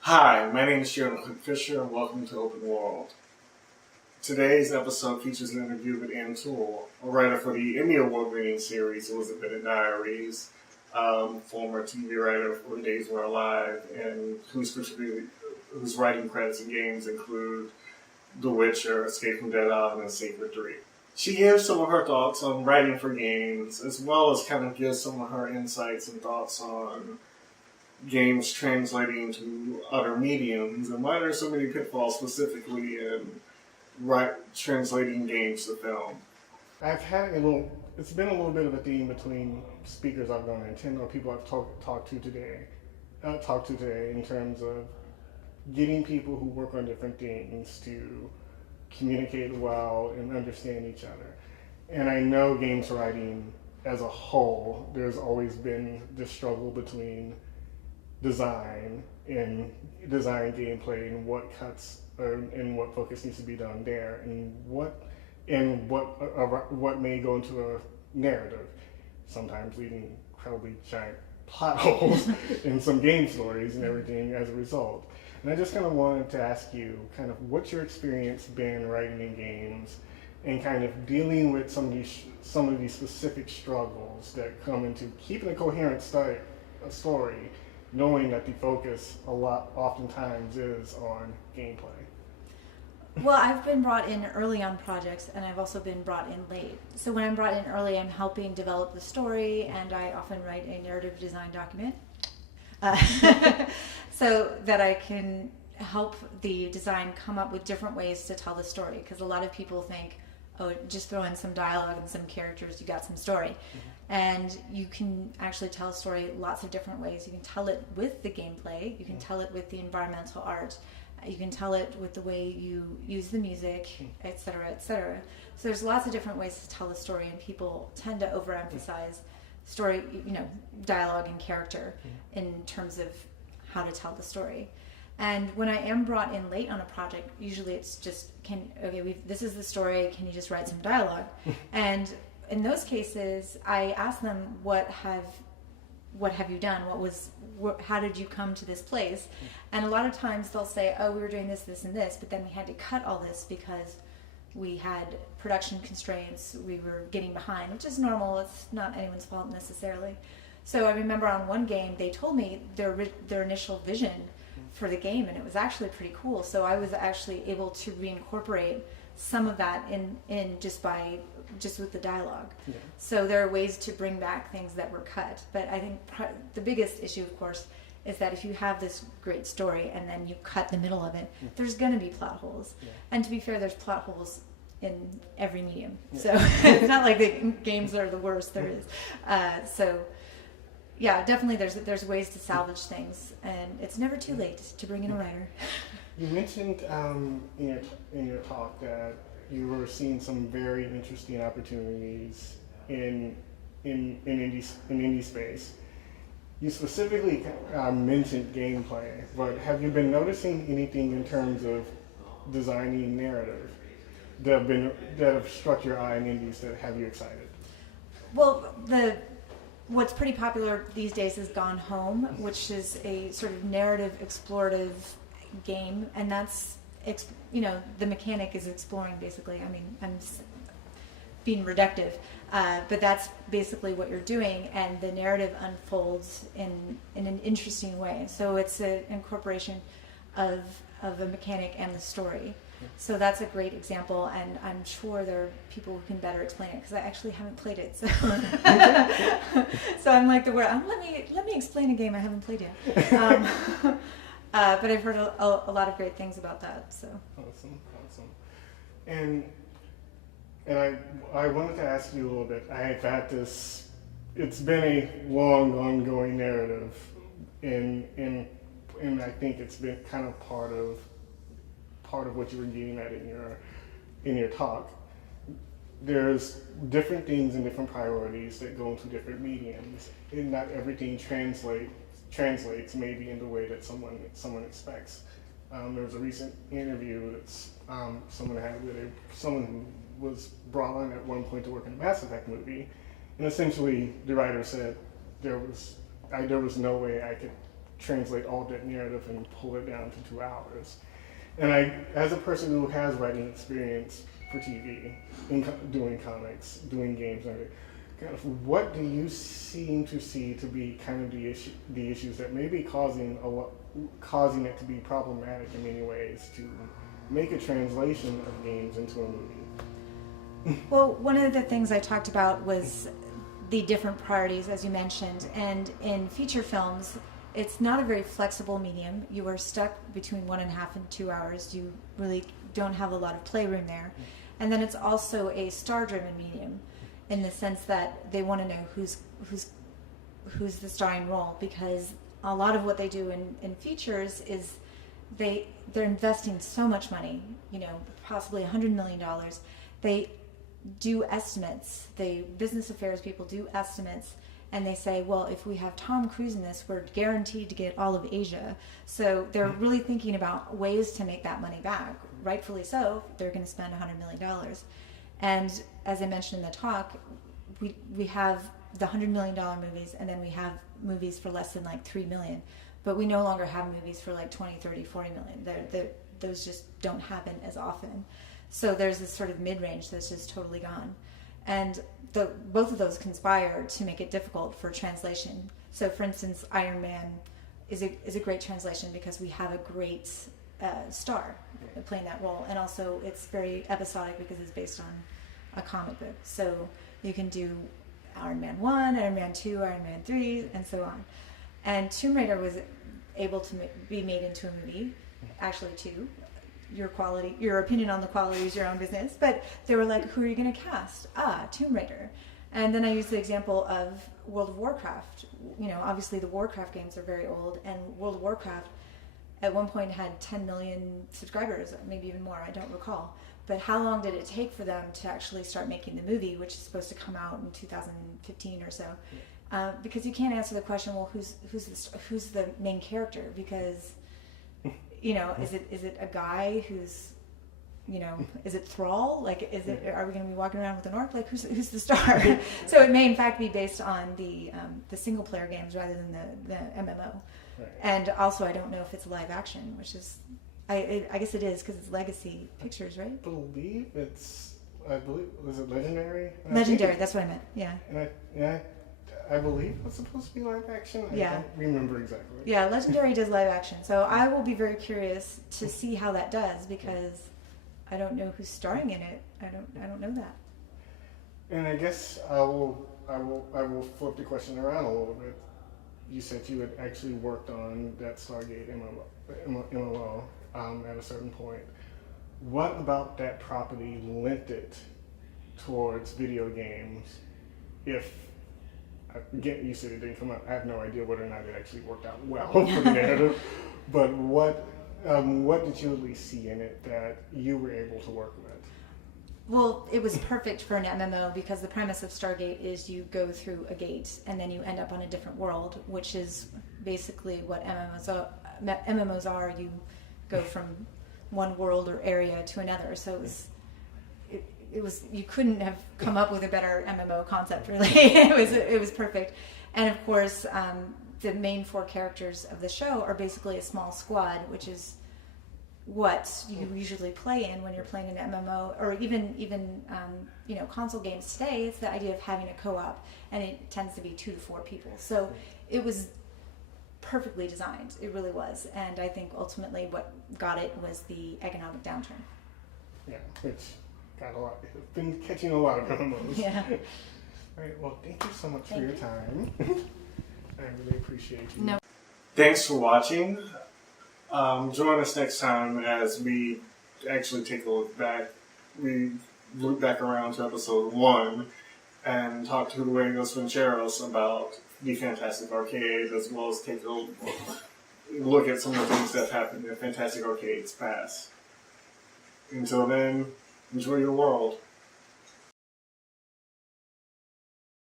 Hi, my name is Jeremy Fisher, and welcome to Open World. Today's episode features an interview with Anne Toole, a writer for the Emmy-award winning series Lizzie Bennet Diaries, former TV writer for Days Were Alive, and whose writing credits and games include The Witcher, Escape from Dead Island, and Sacred 3. She gives some of her thoughts on writing for games, as well as kind of gives some of her insights and thoughts on games translating to other mediums, and why there are so many pitfalls specifically in translating games to film. It's been a little bit of a theme between speakers I've gone to, or people I've talked to today in terms of getting people who work on different things to communicate well and understand each other. And I know games writing as a whole, there's always been this struggle between design gameplay and what cuts and what focus needs to be done there, and what may go into a narrative, sometimes leaving incredibly giant plot holes in some game stories and everything as a result. And I just kind of wanted to ask you kind of what's your experience been writing in games and kind of dealing with some of these specific struggles that come into keeping a coherent story, knowing that the focus oftentimes is on gameplay. Well, I've been brought in early on projects, and I've also been brought in late. So when I'm brought in early, I'm helping develop the story, and I often write a narrative design document so that I can help the design come up with different ways to tell the story. Because a lot of people think, oh, just throw in some dialogue and some characters, you got some story. Mm-hmm. And you can actually tell a story lots of different ways. You can tell it with the gameplay, you can tell it with the environmental art, you can tell it with the way you use the music, etc., etc. So there's lots of different ways to tell the story, and people tend to overemphasize story, dialogue and character in terms of how to tell the story. And when I am brought in late on a project, usually it's just, this is the story, can you just write some dialogue? And in those cases, I ask them, what have you done? How did you come to this place? And a lot of times they'll say, oh, we were doing this, this, and this, but then we had to cut all this because we had production constraints, we were getting behind, which is normal, it's not anyone's fault necessarily. So I remember on one game, they told me their initial vision for the game, and it was actually pretty cool. So I was actually able to reincorporate some of that in just with the dialogue. Yeah. So there are ways to bring back things that were cut. But I think the biggest issue, of course, is that if you have this great story and then you cut the middle of it, there's going to be plot holes. Yeah. And to be fair, there's plot holes in every medium. Yeah. So it's not like the games are the worst there is. So yeah, definitely there's ways to salvage things, and it's never too late to bring in a writer. You mentioned in your talk that you were seeing some very interesting opportunities in indie space. You specifically mentioned gameplay, but have you been noticing anything in terms of designing narrative that have struck your eye in indies that have you excited? Well, what's pretty popular these days is Gone Home, which is a sort of narrative explorative game, and that's the mechanic is exploring, basically. I mean, I'm being reductive, but that's basically what you're doing, and the narrative unfolds in an interesting way. So it's an incorporation of a mechanic and the story. So that's a great example, and I'm sure there are people who can better explain it, because I actually haven't played it. So, so I'm like let me explain a game I haven't played yet. But I've heard a lot of great things about that. So awesome. And I wanted to ask you a little bit. I've had this. It's been a long, ongoing narrative, and I think it's been kind of part of what you were getting at in your talk. There's different things and different priorities that go into different mediums, and not everything translates maybe in the way that someone expects. There was a recent interview that someone had with someone who was brought on at one point to work in a Mass Effect movie, and essentially the writer said, there was no way I could translate all that narrative and pull it down to 2 hours. And as a person who has writing experience for TV, doing comics, doing games, and everything, kind of what do you seem to see to be kind of the issues that may be causing it to be problematic in many ways to make a translation of games into a movie? Well, one of the things I talked about was the different priorities, as you mentioned, and in feature films, it's not a very flexible medium. You are stuck between 1.5 and 2 hours. You really don't have a lot of playroom there. And then it's also a star-driven medium in the sense that they want to know who's the starring role, because a lot of what they do in features is they're investing so much money, possibly $100 million. They do estimates. Business affairs people do estimates, and they say, well, if we have Tom Cruise in this, we're guaranteed to get all of Asia. So they're really thinking about ways to make that money back. Rightfully so, they're going to spend $100 million. And as I mentioned in the talk, we have the $100 million movies, and then we have movies for less than like $3 million. But we no longer have movies for like 20, 30, 40 million. Those just don't happen as often. So there's this sort of mid-range that's just totally gone. And both of those conspire to make it difficult for translation. So for instance, Iron Man is a great translation because we have a great star playing that role. And also it's very episodic because it's based on a comic book. So you can do Iron Man 1, Iron Man 2, Iron Man 3, and so on. And Tomb Raider was able to be made into a movie, actually 2. Your opinion on the quality is your own business. But they were like, who are you going to cast? Tomb Raider. And then I used the example of World of Warcraft. Obviously the Warcraft games are very old, and World of Warcraft at one point had 10 million subscribers, maybe even more, I don't recall. But how long did it take for them to actually start making the movie, which is supposed to come out in 2015 or so? Because you can't answer the question, well, who's the main character? Because is it a guy who's, is it Thrall? Like, are we going to be walking around with an orc? Like, who's the star? So it may in fact be based on the single player games rather than the MMO. Right. And also, I don't know if it's live action, which is, I guess it is because it's Legacy Pictures, right? I believe, was it Legendary? Legendary, that's what I meant. Yeah. And I believe it's supposed to be live action. I don't remember exactly. Yeah, Legendary does live action. So I will be very curious to see how that does, because I don't know who's starring in it. I don't know that. And I guess I will flip the question around a little bit. You said you had actually worked on that Stargate MMO at a certain point. What about that property lent it towards video games? If again, you said it didn't come out. I have no idea whether or not it actually worked out well for the narrative. But what did you at least see in it that you were able to work with? Well, it was perfect for an MMO because the premise of Stargate is you go through a gate and then you end up on a different world, which is basically what MMOs are. You go from one world or area to another. So it was you couldn't have come up with a better MMO concept, really. It was perfect. And of course, the main 4 characters of the show are basically a small squad, which is what you usually play in when you're playing an MMO, or even console games today. It's the idea of having a co-op, and it tends to be 2 to 4 people. So it was perfectly designed. It really was. And I think ultimately what got it was the economic downturn. Yeah, which got a lot. It's been catching a lot of MMOs. Yeah. All right. Well, thank you so much for your time. I really appreciate you. No. Thanks for watching. Join us next time as we actually take a look back. We look back around to episode 1 and talk to Dueños Rancheros about the Fantastic Arcade, as well as take a look at some of the things that happened in Fantastic Arcade's past. Until then, enjoy your world.